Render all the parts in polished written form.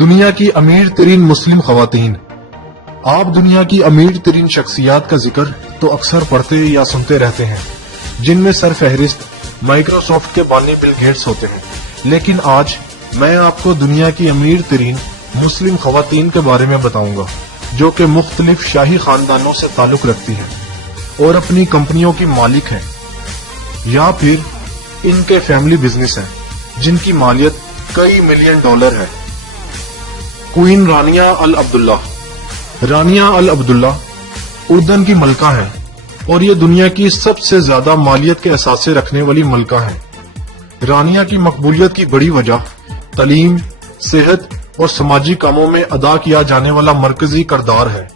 دنیا کی امیر ترین مسلم خواتین۔ آپ دنیا کی امیر ترین شخصیات کا ذکر تو اکثر پڑھتے یا سنتے رہتے ہیں، جن میں سرفہرست مائکروسافٹ کے بانی بل گیٹس ہوتے ہیں، لیکن آج میں آپ کو دنیا کی امیر ترین مسلم خواتین کے بارے میں بتاؤں گا، جو کہ مختلف شاہی خاندانوں سے تعلق رکھتی ہیں اور اپنی کمپنیوں کی مالک ہیں یا پھر ان کے فیملی بزنس ہیں جن کی مالیت کئی ملین ڈالر ہے۔ کوئین رانیہ ال عبداللہ۔ رانیہ ال عبداللہ اردن کی ملکہ ہیں اور یہ دنیا کی سب سے زیادہ مالیت کے اثاثے رکھنے والی ملکہ ہیں۔ رانیہ کی مقبولیت کی بڑی وجہ تعلیم، صحت اور سماجی کاموں میں ادا کیا جانے والا مرکزی کردار ہے۔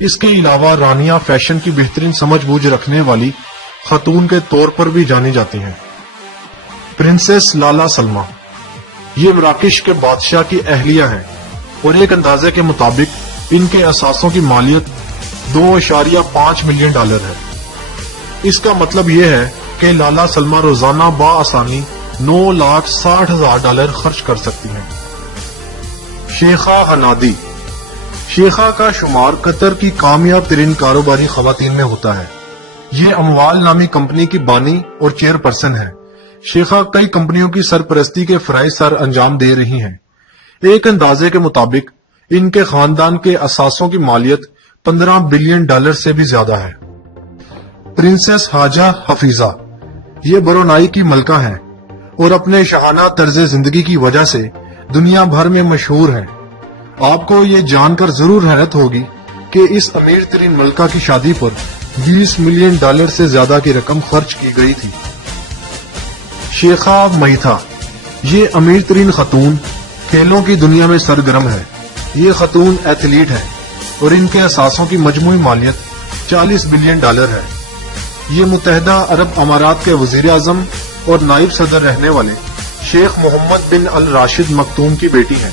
اس کے علاوہ رانیہ فیشن کی بہترین سمجھ بوجھ رکھنے والی خاتون کے طور پر بھی جانی جاتی ہیں۔ پرنسس لالا سلمہ۔ یہ مراکش کے بادشاہ کی اہلیہ ہیں اور ایک اندازے کے مطابق ان کے اثاثوں کی مالیت 2.5 ملین ڈالر ہے۔ اس کا مطلب یہ ہے کہ لالا سلمہ روزانہ بآسانی 9,60,000 ڈالر خرچ کر سکتی ہیں۔ شیخہ ہنادی۔ شیخہ کا شمار قطر کی کامیاب ترین کاروباری خواتین میں ہوتا ہے۔ یہ اموال نامی کمپنی کی بانی اور چیئر پرسن ہے۔ شیخہ کئی کمپنیوں کی سرپرستی کے فرائض سر انجام دے رہی ہیں۔ ایک اندازے کے مطابق ان کے خاندان کے اثاثوں کی مالیت 15 بلین ڈالر سے بھی زیادہ ہے۔ پرنسس حاجہ حفیظہ۔ یہ برونائی کی ملکہ ہیں اور اپنے شاہانہ طرز زندگی کی وجہ سے دنیا بھر میں مشہور ہیں۔ آپ کو یہ جان کر ضرور حیرت ہوگی کہ اس امیر ترین ملکہ کی شادی پر 20 ملین ڈالر سے زیادہ کی رقم خرچ کی گئی تھی۔ شیخہ میتھا۔ یہ امیر ترین خاتون کھیلوں کی دنیا میں سرگرم ہے۔ یہ خاتون ایتھلیٹ ہے اور ان کے اثاثوں کی مجموعی مالیت 40 بلین ڈالر ہے۔ یہ متحدہ عرب امارات کے وزیر اعظم اور نائب صدر رہنے والے شیخ محمد بن الراشد مکتوم کی بیٹی ہیں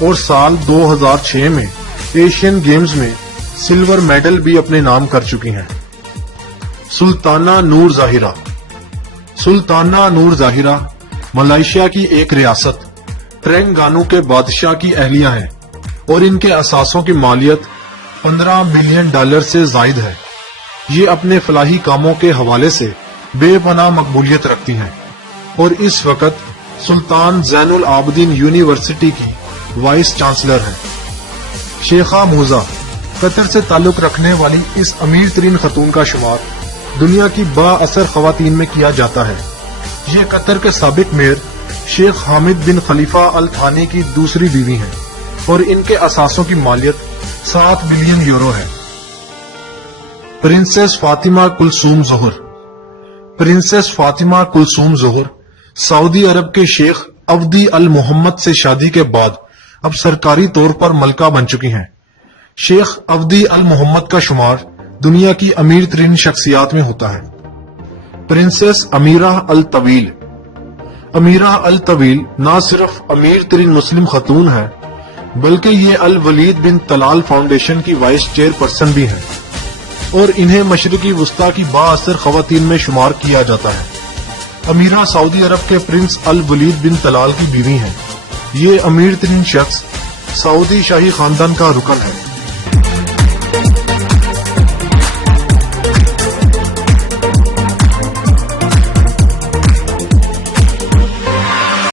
اور سال 2006 میں ایشین گیمز میں سلور میڈل بھی اپنے نام کر چکی ہیں۔ سلطانہ نور ظاہرہ۔ سلطانہ نور ظاہرہ ملائیشیا کی ایک ریاست ترنگانو کے بادشاہ کی اہلیہ ہیں اور ان کے اثاثوں کی مالیت 15 بلین ڈالر سے زائد ہے۔ یہ اپنے فلاحی کاموں کے حوالے سے بے پناہ مقبولیت رکھتی ہیں اور اس وقت سلطان زین العابدین یونیورسٹی کی وائس چانسلر ہیں۔ شیخہ موزہ۔ قطر سے تعلق رکھنے والی اس امیر ترین خاتون کا شمار دنیا کی با اثر خواتین میں کیا جاتا ہے۔ یہ قطر کے سابق میئر شیخ حامد بن خلیفہ ال تھانی کی دوسری بیوی ہیں اور ان کے اثاثوں کی مالیت 7 بلین یورو ہے۔ پرنسس فاطمہ کلثوم ظہر۔ پرنسس فاطمہ کلثوم ظہر سعودی عرب کے شیخ افدی ال محمد سے شادی کے بعد اب سرکاری طور پر ملکہ بن چکی ہیں۔ شیخ افدی ال محمد کا شمار دنیا کی امیر ترین شخصیات میں ہوتا ہے۔ پرنسس امیرہ الطویل۔ امیرہ الطویل نہ صرف امیر ترین مسلم خاتون ہے بلکہ یہ الولید بن طلال فاؤنڈیشن کی وائس چیئر پرسن بھی ہیں اور انہیں مشرقی وسطی کی با اثر خواتین میں شمار کیا جاتا ہے۔ امیرہ سعودی عرب کے پرنس الولید بن طلال کی بیوی ہیں۔ یہ امیر ترین شخص سعودی شاہی خاندان کا رکن ہے۔